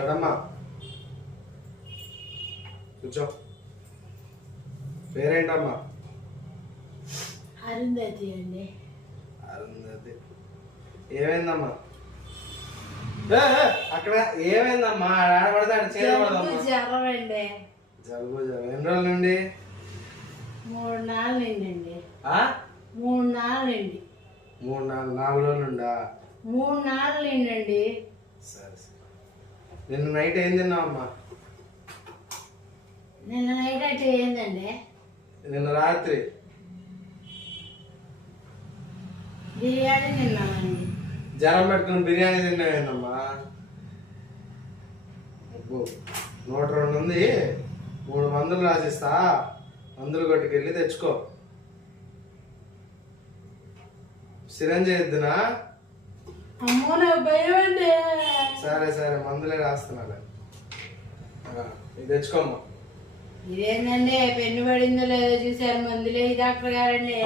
అడమ్మా కూర్చో. పేరేంటమ్మా? అరుంధతి అండి. అరుంధతి. ఏమైందమ్మా? అక్కడ ఏమైందమ్మా? ఆడపడతాడు చేయకూడదమ్మా. జ్వరం అండి. జలుబు జ్వరం ఎన్ని రోజుల నుండి? 3 నాలుగు నిండండి. 3 నాలుగు 4 రోజుల నుండా? 3 నాలుగు నిండండి. సరే సరే. నిన్న నైట్ ఏం తిన్నావమ్మా? నిన్న నైట్ అయితే ఏందండి? నిన్న రాత్రి బిర్యానీ తిన్నామండి. జ్వరం పెట్టుకుని బిర్యానీ తిన్నావేందమ్మా? అబ్బో 102 ఉంది. 3 మందులు రాసిస్తా, మందులు కొట్టుకెళ్ళి తెచ్చుకో. సిరంజి వేద్దునా? అమ్మో నాకు భయం అండి. సరే సరే మందులే రాస్తున్నాలే. ఇది తెచ్చుకోమ్మా. ఇదేందండి పెన్ను పడిందో లేదో చూసారు మందులే డాక్టర్ గారండి.